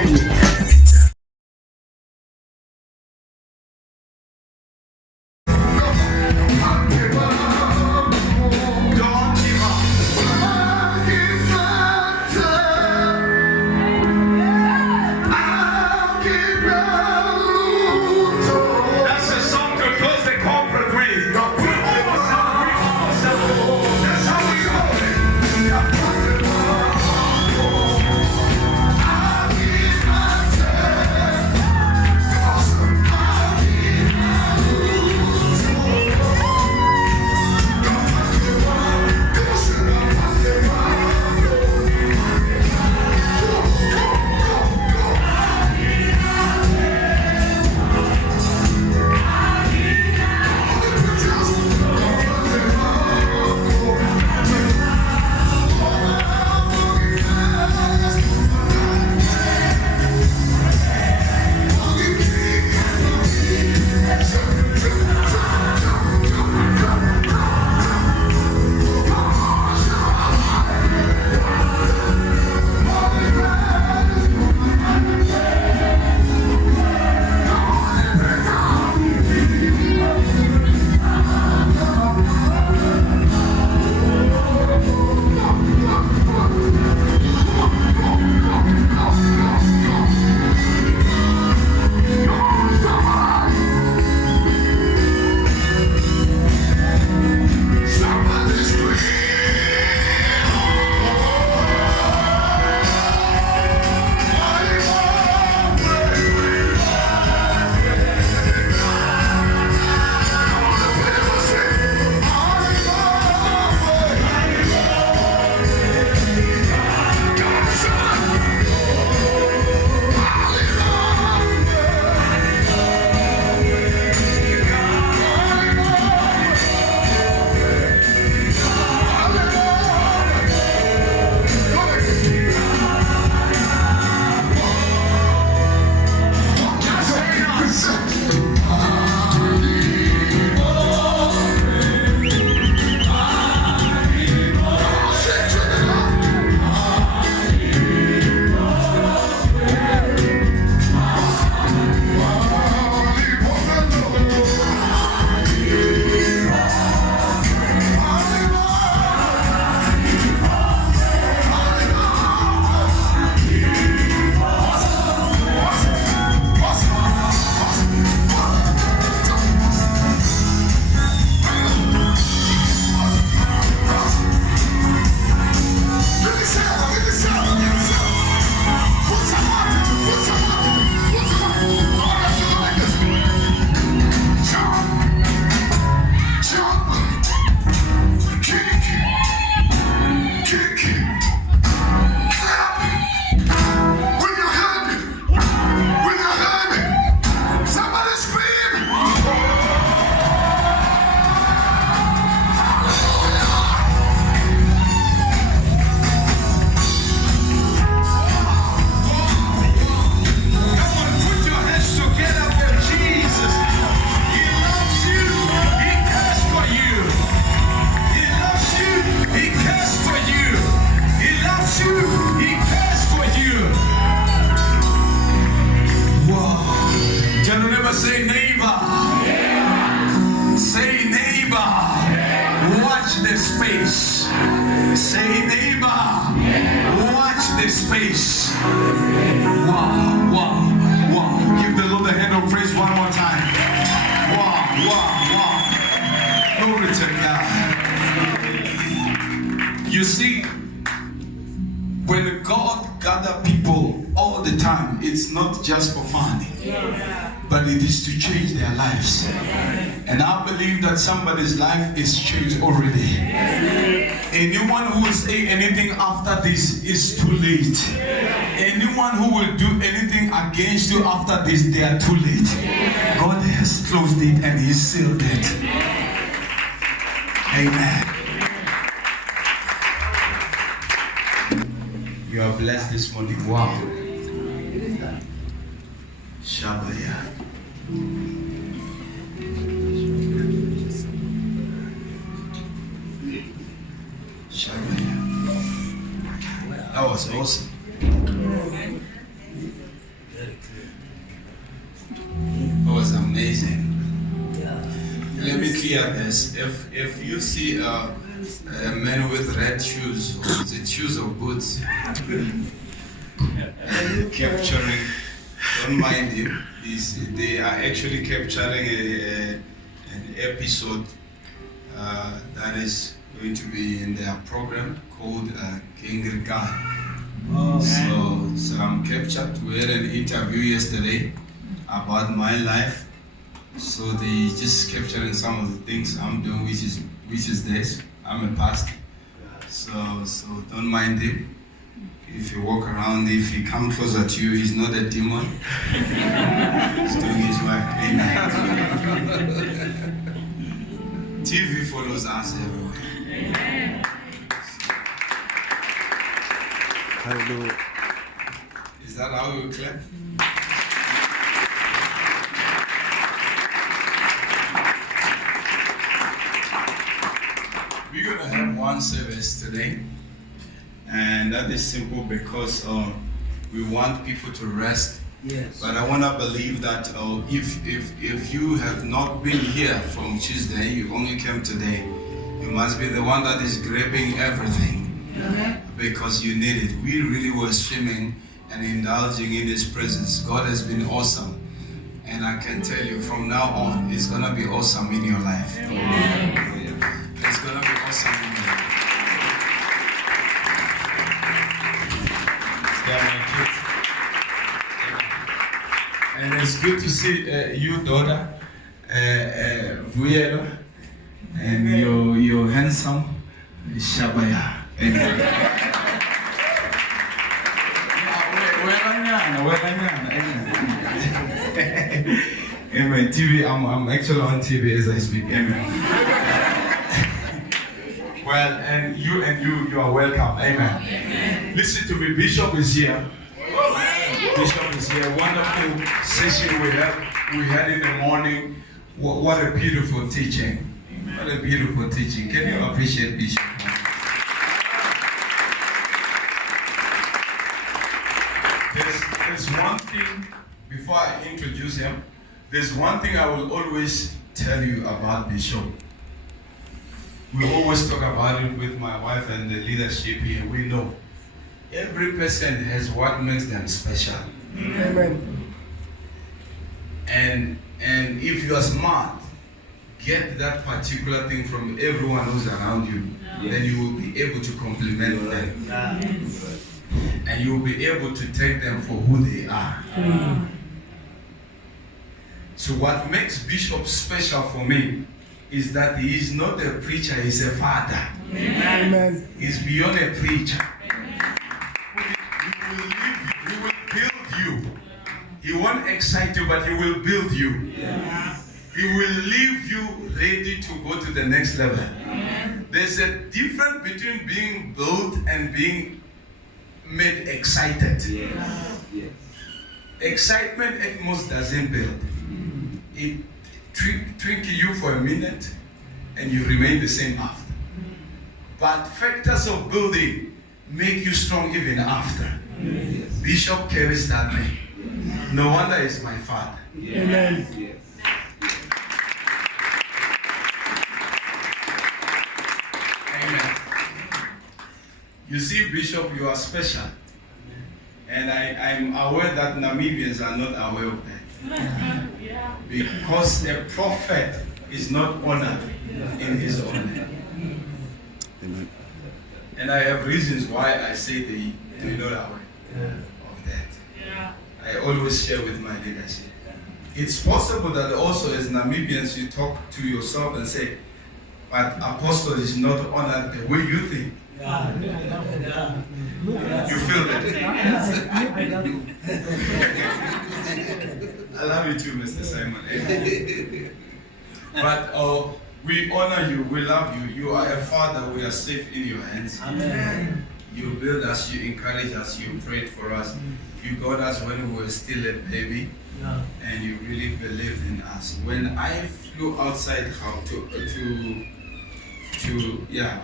Gingirikani. Just for fun, but it is to change their lives. And I believe that somebody's life is changed already. Anyone who will say anything after this is too late. Anyone who will do anything against you after this, they are too late. God has closed it and He sealed it. Amen. You are blessed this morning. Wow. Shabaya. Shabaya. That was awesome. amazing. Let me clear this. If you see a man with red shoes, or the shoes of boots, capturing, don't mind him. They are actually capturing an episode that is going to be in their program called Gingirikani. So I'm captured. We had an interview yesterday about my life. So they just capturing some of the things I'm doing, which is this. I'm a pastor. So don't mind him. If you walk around, if he comes closer to you, he's not a demon. He's doing his work. Amen. TV follows us everywhere. Amen. Hallelujah. Is that how you clap? We're going to have one service today. And that is simple because we want people to rest. Yes. But I want to believe that if you have not been here from Tuesday, you only came today, you must be the one that is grabbing everything. Because you need it. We really were swimming and indulging in His presence. God has been awesome. And I can tell you from now on, it's going to be awesome in your life. Amen. It's going to be awesome in your life. And it's good to see you, daughter, Vuyelo, and your handsome Shabaya. Amen. Amen. TV, I'm actually on TV as I speak. Amen. Well, and you are welcome. Amen. Listen to me, Bishop is here. Bishop is here. Wonderful session we had in the morning. What a beautiful teaching. What a beautiful teaching. Can you appreciate Bishop? There's one thing, before I introduce him, there's one thing I will always tell you about Bishop. We always talk about it with my wife and the leadership here. We know every person has what makes them special. Amen. And if you are smart, get that particular thing from everyone who's around you. Yes. Then you will be able to compliment them. And you will be able to take them for who they are. So what makes Bishop special for me is that he is not a preacher, he's a father. Amen. He's beyond a preacher. He will build you. He won't excite you, but he will build you. Yeah. He will leave you ready to go to the next level. Amen. There's a difference between being built and being made excited. Yes. Yes. Excitement at most doesn't build. It trick you for a minute and you remain the same after. But factors of building make you strong even after. Yes. Bishop carries that name. Yes. No wonder he's my father. Yes. Amen. Yes. Amen. You see, Bishop, you are special. And I'm aware that Namibians are not aware of that. Because a prophet is not honored in his own name. Amen. And I have reasons why I say they're not aware of that. I always share with my leadership. It's possible that also as Namibians you talk to yourself and say, but Apostle is not honored the way you think. You feel that? I love you too, Mr. Simon. But we honor you, we love you. You are a father, we are safe in your hands. Amen. You build us, you encourage us, you prayed for us. You got us when we were still a baby, and you really believed in us. When I flew outside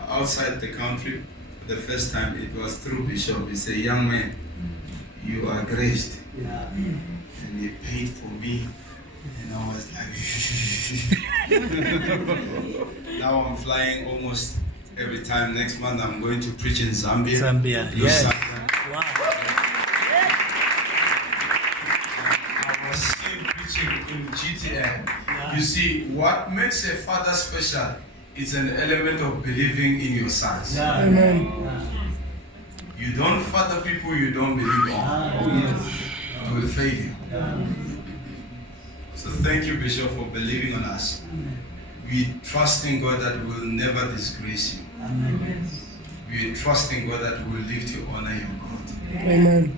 outside the country, the first time it was through Bishop. He said, young man, you are graced. And he paid for me And I was like, now I'm flying almost every time. Next month I'm going to preach in Zambia. Yes. Wow. I was still preaching in GTN. Yeah. You see, what makes a father special is an element of believing in your sons. Yeah. Amen. You don't father people you don't believe on. Oh, yes. It will fail you. Yeah. So thank you, Bishop, for believing on us. We trust in God that will never disgrace you. Amen. We trust in God that will lift you, honor your God. Amen.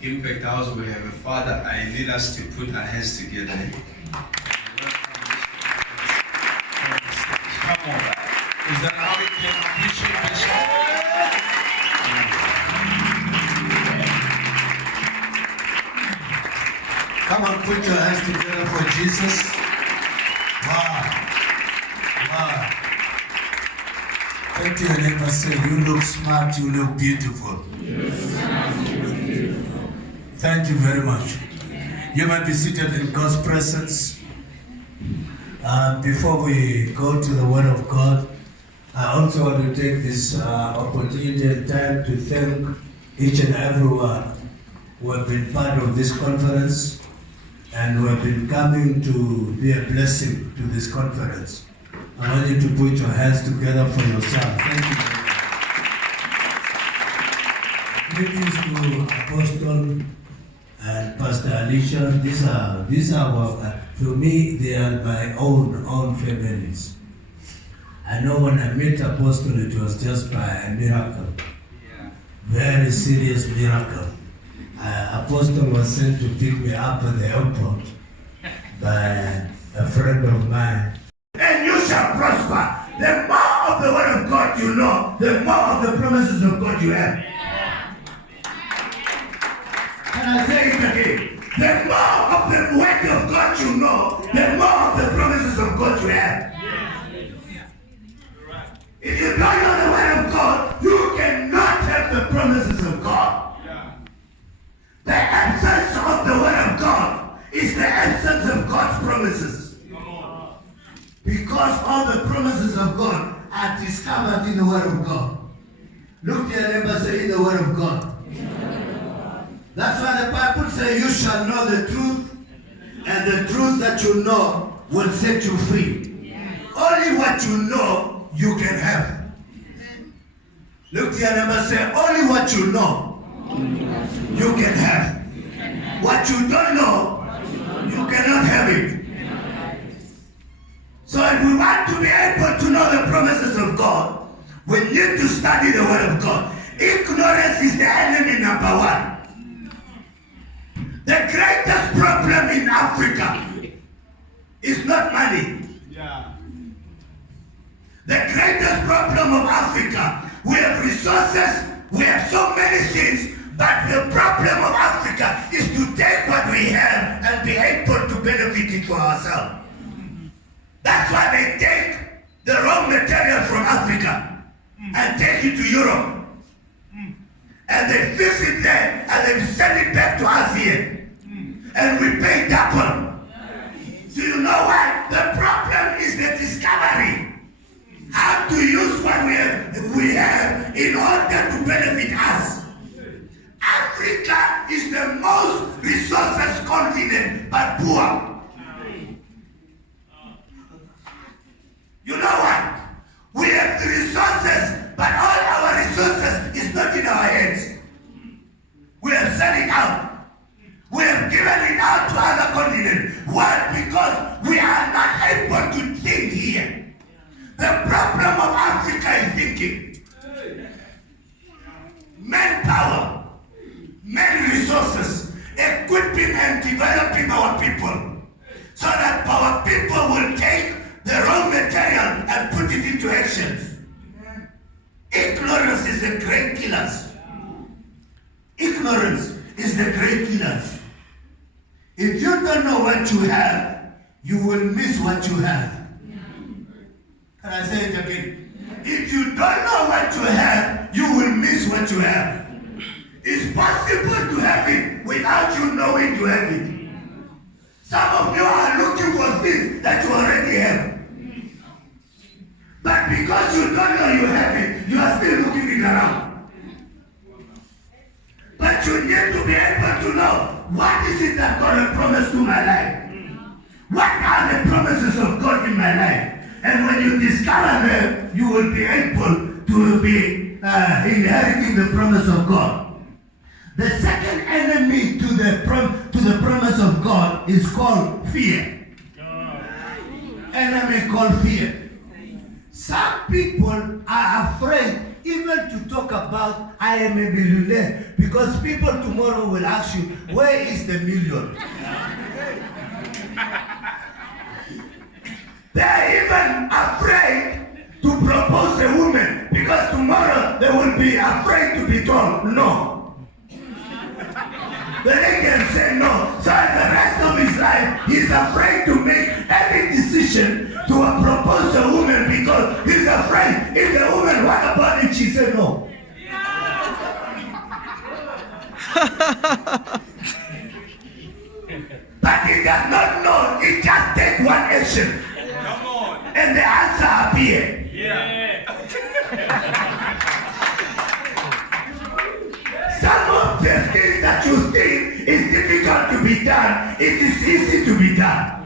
Impact House, we have a Father. I need us to put our hands together. Come on. Is that how we can appreciate Bishop? Come on, put your hands together for Jesus. Wow. Wow. Thank you, neighbor. Say, you look smart, you look beautiful. Thank you very much. You might be seated in God's presence. Before we go to the Word of God, I also want to take this opportunity and time to thank each and everyone who have been part of this conference and who have been coming to be a blessing to this conference. I want you to put your hands together for yourself. Thank you very much. Greetings to Apostle and Pastor Alicia. These are to me, they are my own families. I know when I met Apostle, it was just by a miracle. Very serious miracle. Apostle was sent to pick me up at the airport by a friend of mine. And you shall prosper. The more of the word of God you know, the more of the promises of God you have. Can I say it again? The more of the word of God you know, the more of the promises of God you have. If you don't know the word of God, you cannot have the promises of God. The absence of the word of God is the absence of God's promises. Because all the promises of God are discovered in the word of God. Look to your neighbor, say, in the word of God. That's why the Bible says, you shall know the truth, and the truth that you know will set you free. Only what you know, you can have. Look to your neighbor, say, only what you know, you can have. What you don't know, you cannot have it. So if we want to be able to know the promises of God, we need to study the word of God. Ignorance is the enemy number one. The greatest problem in Africa is not money. The greatest problem of Africa, we have resources, we have so many things, but the problem of Africa is to take what we have and be able to benefit it for ourselves. That's why they take the raw material from Africa and take it to Europe. And they fix it there and they send it back to us here. And we pay double. So you know what? The problem is the discovery. How to use what we have in order to benefit us. Africa is the most resources continent, but poor. You know what? We have the resources, but all our resources is not in our hands. We have sent it out. We have given it out to other continents. Why? Because we are not able to think here. The problem of Africa is thinking. Manpower, man resources, equipping and developing our people so that our people will take the raw material and put it into action. Ignorance is the great killer. Ignorance is the great killer. If you don't know what you have, you will miss what you have. Can I say it again? If you don't know what you have, you will miss what you have. It's possible to have it without you knowing you have it. Some of you that you already have. But because you don't know you have it, you are still looking it around. But you need to be able to know, what is it that God has promised to my life? What are the promises of God in my life? And when you discover them, you will be able to be inheriting the promise of God. The second enemy to the promise of God is called fear. Enemy called fear. Some people are afraid even to talk about I am a millionaire, because people tomorrow will ask you, where is the million? They are even afraid to propose a woman, because tomorrow they will be afraid to be told no. Then they can say no. So the rest of his life, he's afraid to make any decision to propose a woman, because he's afraid if the woman, what about if she said no? But he does not know. He just takes one action. Come on. And the answer appears. Yeah. Some of the things that you think is difficult to be done, it is easy to be done.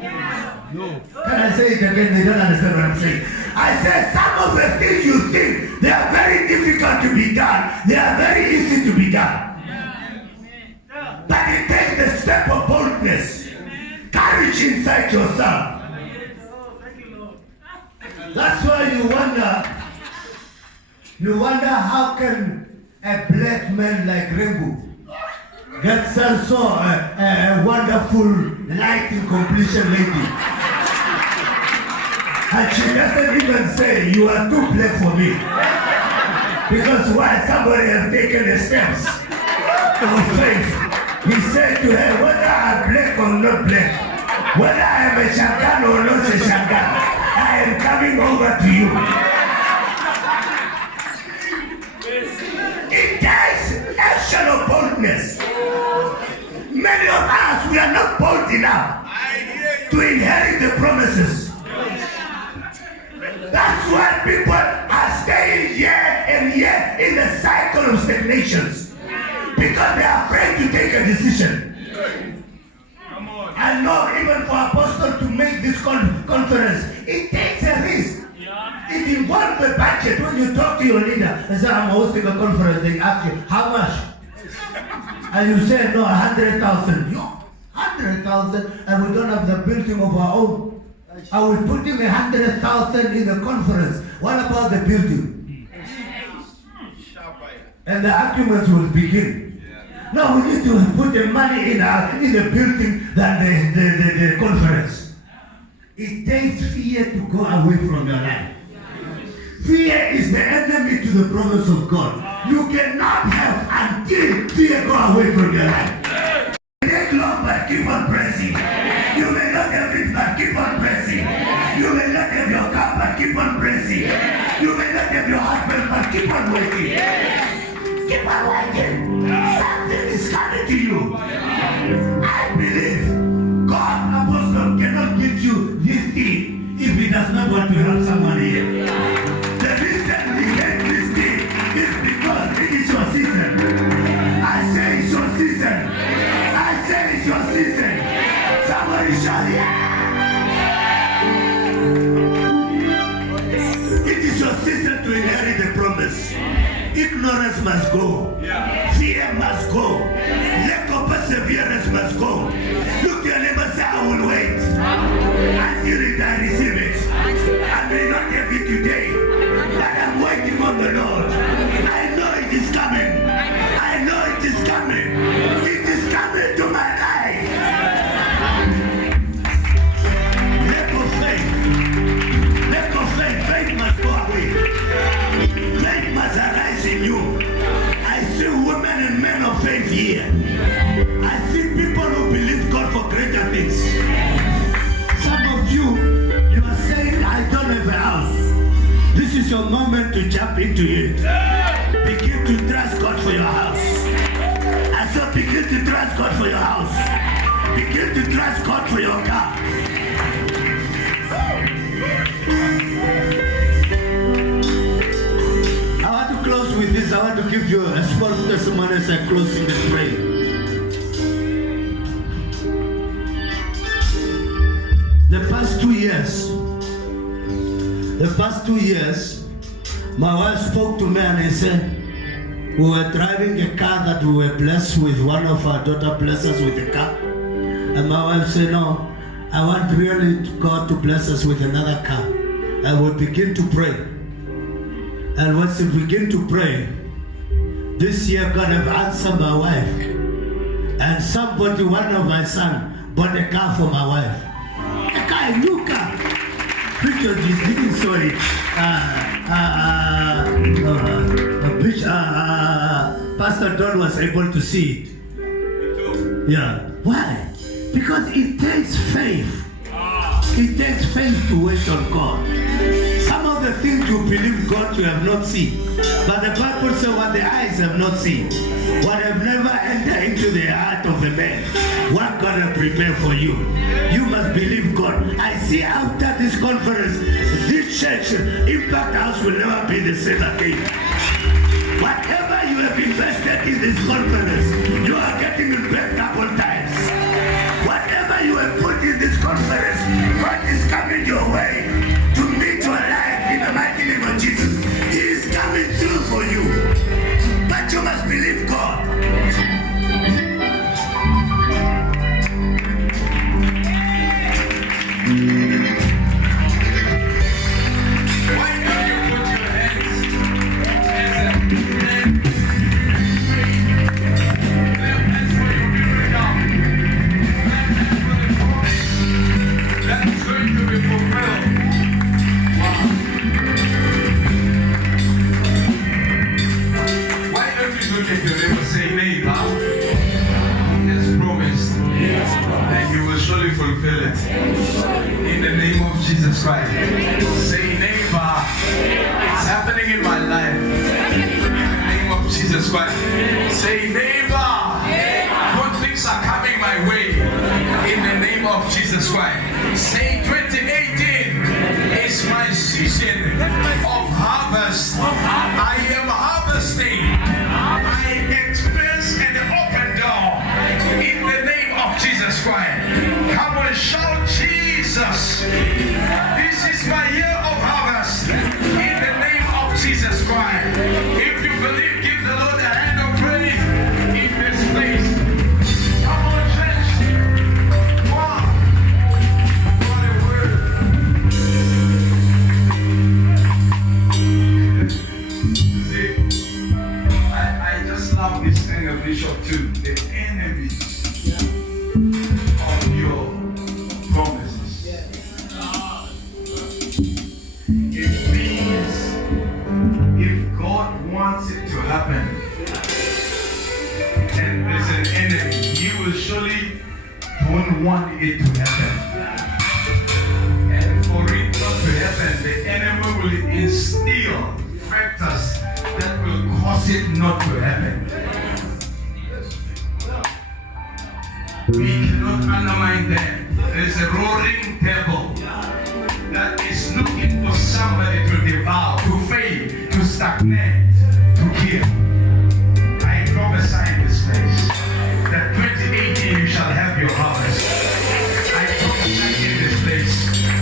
No. Can I say it again? They don't understand what I'm saying. I said some of the things you think, they are very difficult to be done. They are very easy to be done. But it takes the step of boldness, courage inside yourself. That's why you wonder how can a black man like Rainbow get so a wonderful lighting completion lady. And she doesn't even say, you are too black for me. Because why? Somebody has taken the steps of faith. He said to her, whether I'm black or not black, whether I am a Shangan or not a Shangan, I am coming over to you. It takes action of boldness. Many of us, we are not bold enough to inherit the promises. That's why people are staying year and year in the cycle of stagnations. Because they are afraid to take a decision. I know even for apostles to make this conference, it takes a risk. It involves a budget. When you talk to your leader and say, I'm hosting a conference, they ask you, how much? And you say, no, 100,000. No, 100,000, and we don't have the building of our own. I will put in 100,000 in the conference. What about the building? And the arguments will begin. Now we need to put the money in the building than the conference. It takes fear to go away from your life. Fear is the enemy to the promise of God. You cannot have until fear go away from your life. Take long, but keep on pressing. You may not have it, but keep on pressing. You may not have your car, but keep on pressing. You may not have your husband, but keep on working. Keep on working. Something is coming to you. I believe God, Apostle, cannot give you this thing if he does not want to help someone here. The reason he gave this thing is because it is your season. I say it's your season. I say it's your season. Somebody shout, yeah! It is your season to inherit the promise. Ignorance must go. Fear must go. Lack of perseverance must go. Look your neighbor, say, I will wait until I receive it. I may not have it today, but I'm waiting on the Lord. I know it is coming. I know it is coming. It is coming to my life. Lack of faith. Lack of faith. Faith must go away. Faith must arise in you. I see women and men of faith here. I see people who believe God for greater things. Some of you are saying, I don't have a house. This is your moment to jump into it. Begin to trust God for your house. I said, begin to trust God for your house. Begin to trust God for your car. I want to close with this. I want to give you a small testimony as I close in the prayer. The past 2 years, my wife spoke to me and he said, we were driving a car that we were blessed with. One of our daughter blessed us with a car. And my wife said, no, I want really God to bless us with another car. And we'll begin to pray. And once we begin to pray, this year God have answered my wife. And somebody, one of my son, bought a car for my wife. A car, a new car. Picture this, didn't saw it. Pastor Don was able to see it. Yeah. Why? Because it takes faith. It takes faith to wait on God. Some of the things you believe God you have not seen. But the Bible says what the eyes have not seen, what have never entered into the heart of the man, what God has prepared for you. You must believe God. I see after this conference, this church, Impact House will never be the same again. Whatever you have invested in this conference, you are getting it back double times. Whatever you have put in this conference, God is coming your way to meet your life in the mighty name of Jesus. He is coming through for you. But you must believe God. Jesus Christ. Say, neighbor, it's happening in my life. In the name of Jesus Christ. Say, neighbor, good things are coming my way. In the name of Jesus Christ. Say, 2018 is my season of harvest. I am harvesting. I experience an open door. In the name of Jesus Christ. Come on, shout Jesus. This is my year of harvest. In the name of Jesus Christ. If you believe, give the Lord a hand of praise in this place. Come on, church. Wow. What a word. See, I just love this thing of Bishop too. The enemy of your promises. It means if God wants it to happen and there's an enemy, He will surely don't want it to happen. And for it not to happen, the enemy will instill factors that will cause it not to happen. We cannot undermine that. There's a roaring devil that is looking for somebody to devour, to fail, to stagnate, to kill. I prophesy in this place that 2018 you shall have your harvest. I prophesy in this place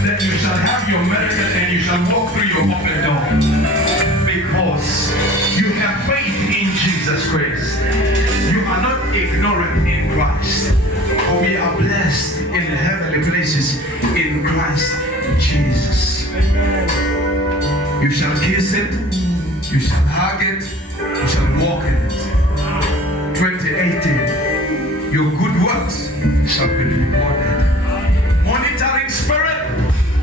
that you shall have your miracle and you shall walk through your open door. Because you have faith in Jesus Christ. You are not ignorant in Christ. For we are blessed in the heavenly places in Christ Jesus. You shall kiss it, you shall hug it, you shall walk in it. 2018, your good works shall be rewarded. Monitoring spirit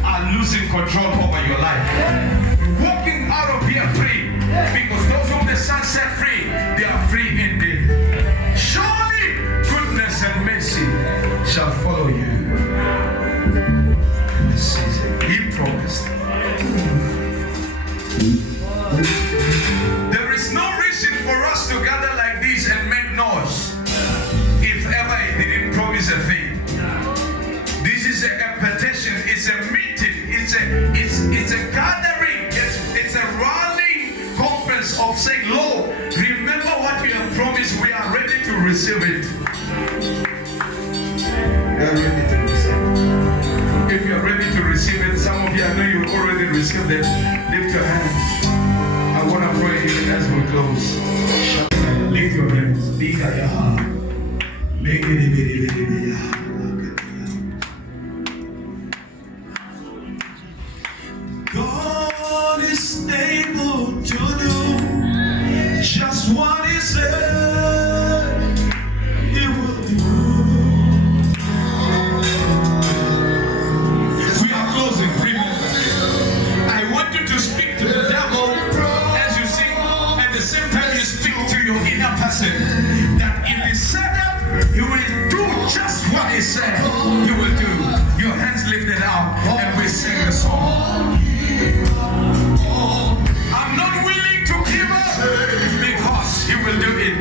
are losing control over your life. Walking out of here free, because those whom the Son set free, they are free indeed. Surely goodness and mercy shall follow you in this season. He promised. There is no reason for us to gather like this and make noise if ever He didn't promise a thing. This is a petition, it's a meeting, receive it. You are ready to receive it. If you are ready to receive it, some of you, I know you already received it. Lift your hands. I want to pray even as we close. Lift your hands. God is able to do just what He said He will do. We are closing. Remember, I want you to speak to the devil as you sing. At the same time, you speak to your inner person that if He said that, He will do just what He said He will do. Your hands lifted up, and we sing the song. I'm not willing to give up because He will do it.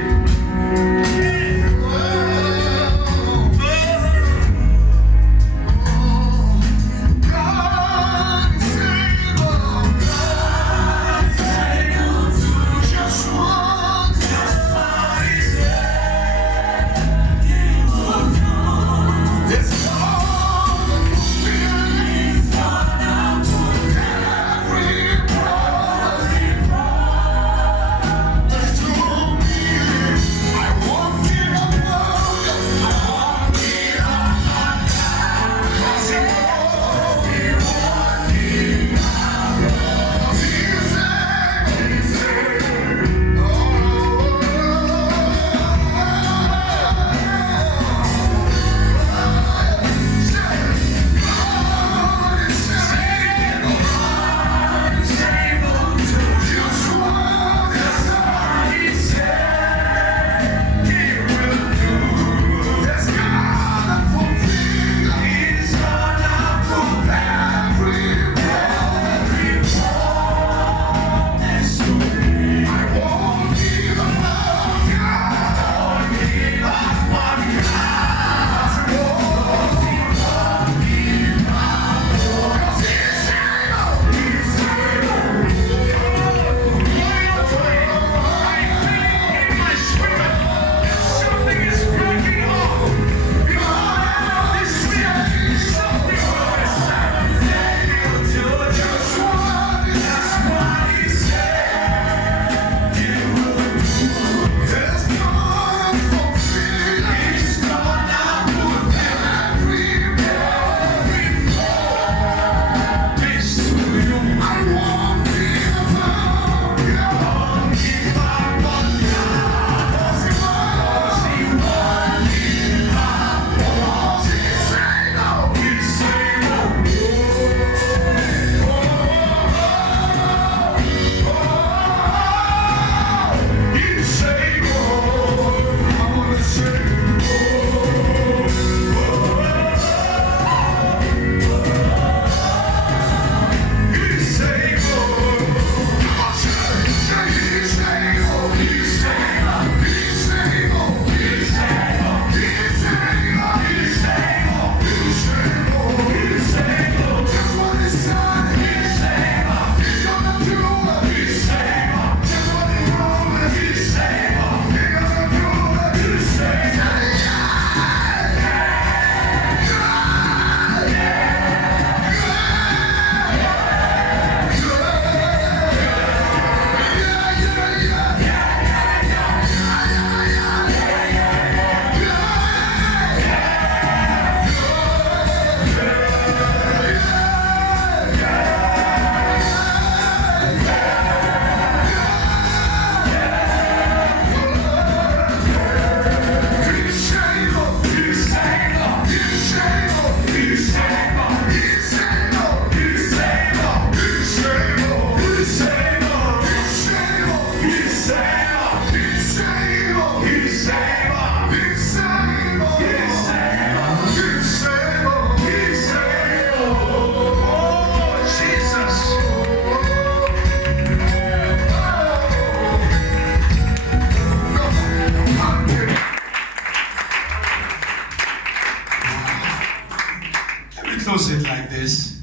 close it like this.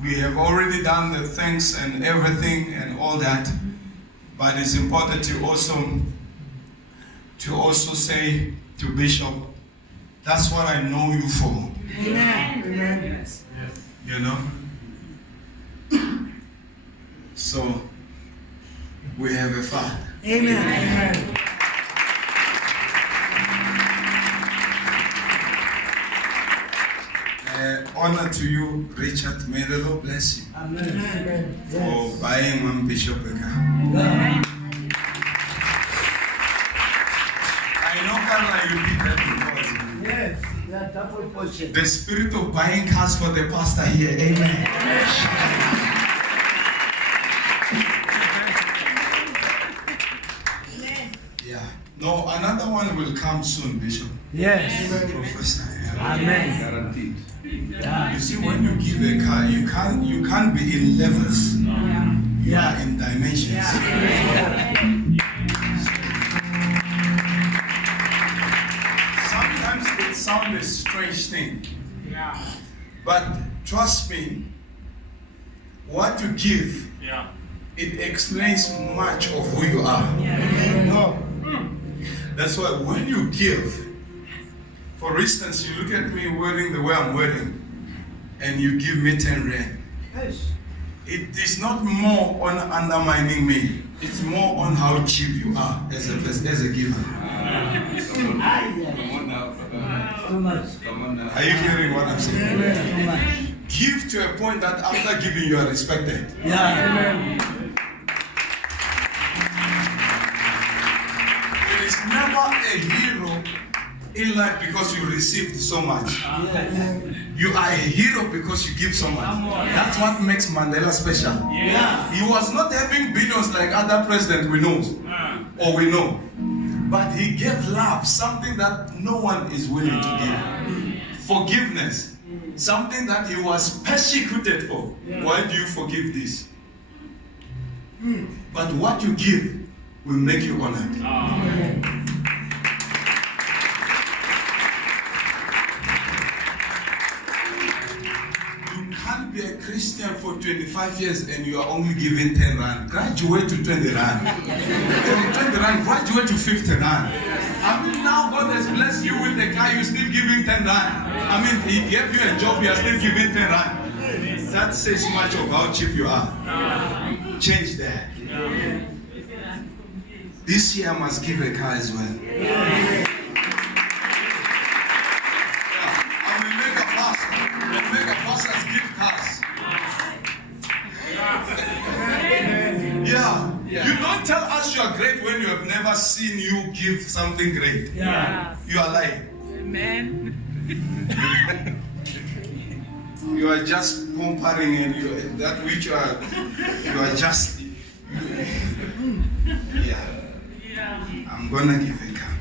We have already done the thanks and everything and all that, but it's important to also to also say to Bishop, that's what I know you for. Amen. You know? So, we have a Father. Amen. Honor to you, Richard. May the Lord bless you. Amen. For buying one Bishop a car. I know, Carla, you did that before. Yes, that double portion. The spirit of buying cars for the pastor here. Amen. Yeah. No, another one will come soon, Bishop. Yes. Professor. Amen. Guaranteed. Yeah. You see, when you give a car, you can't be in levels. You are in dimensions. Sometimes it sounds a strange thing. But trust me, what you give, it explains much of who you are. That's why when you give, for instance, you look at me wearing the way I'm wearing, and you give me 10 rand. Yes. It is not more on undermining me. It's more on how cheap you are as a giver. Come on now. Too much. Come on now. Are you hearing what I'm saying? Too much. Give to a point that after giving you are respected. Yeah. There is never a hero in life because you received so much. You are a hero because you give so much. That's what makes Mandela special. He was not having billions like other presidents we know, but he gave love, something that no one is willing to give. Forgiveness, something that he was persecuted for. Why do you forgive this? But what you give will make you honored. Be a Christian for 25 years and you are only giving 10 rand. Graduate to 20 rand. From 20 rand, graduate to 50 rand. I mean, now God has blessed you with a car, you're still giving 10 rand. I mean, He gave you a job, you are still giving 10 rand. That says much of how cheap you are. Change that. This year I must give a car as well. You don't tell us you are great when you have never seen you give something great. You are lying. Amen. You are just comparing and that which you are just. I'm gonna give a car.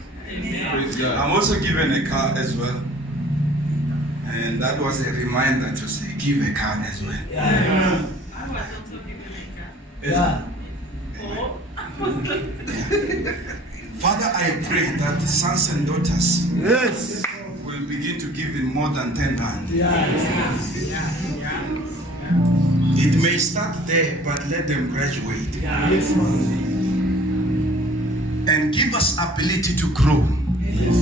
I'm also given a car as well. And that was a reminder to say, give a car as well. I was also given a car. Father, I pray that the sons and daughters will begin to give in more than 10 rand. It may start there, but let them graduate. And give us ability to grow.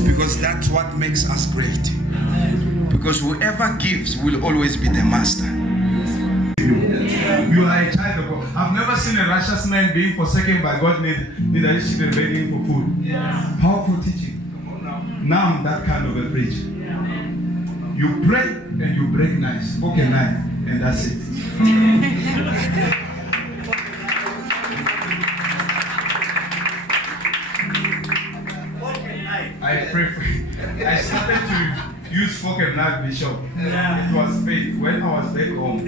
Because that's what makes us great. Because whoever gives will always be the master. You are a child of God. I've never seen a righteous man being forsaken by God, neither his children begging for food. Powerful teaching. Now I'm that kind of a preacher. You pray and you break knives, fork and knife, and that's it. I pray for you. I started to use fork and knife, Bishop. It was faith. When I was back home,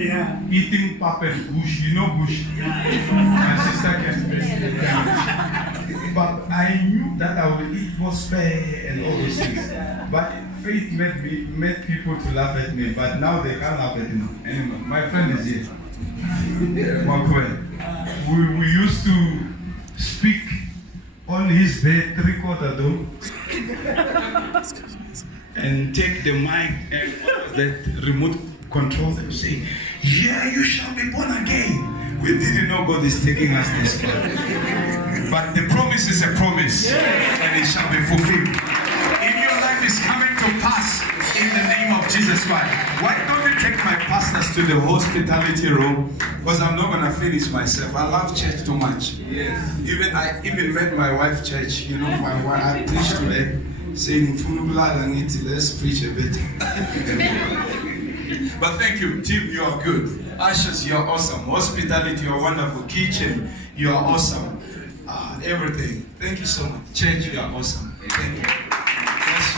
eating pap and bush, you know bush. My sister can specify. But I knew that I would eat for spare and all those things. But faith made people to laugh at me. But now they can't laugh at me anymore. My friend is here. We used to speak on his bed, 3/4 door, and take the mic and that remote control and say, "Yeah, you shall be born again." We didn't know God is taking us this far. But the promise is a promise, and it shall be fulfilled. In your life is coming to pass in the name of Jesus Christ. Why don't you take my pastors to the hospitality room? Because I'm not gonna finish myself. I love church too much. I even met my wife church. You know, my wife, I preached to her, saying, let's preach a bit. But thank you, team, you are good. Ushers, you are awesome. Hospitality, you are wonderful. Kitchen, you are awesome. Everything. Thank you so much. Church, you are awesome. Thank you. Bless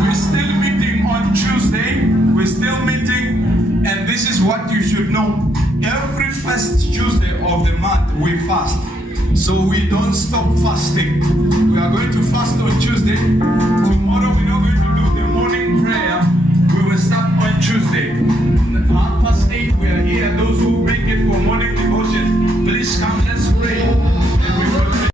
We're still meeting on Tuesday. We're still meeting, and this is what you should know. Every first Tuesday of the month, we fast. So we don't stop fasting. We are going to fast on Tuesday. Tomorrow we're not going to do the morning prayer. We will start on Tuesday. 8:30 we are here. Those who make it for morning devotion, please come, let's pray. And we will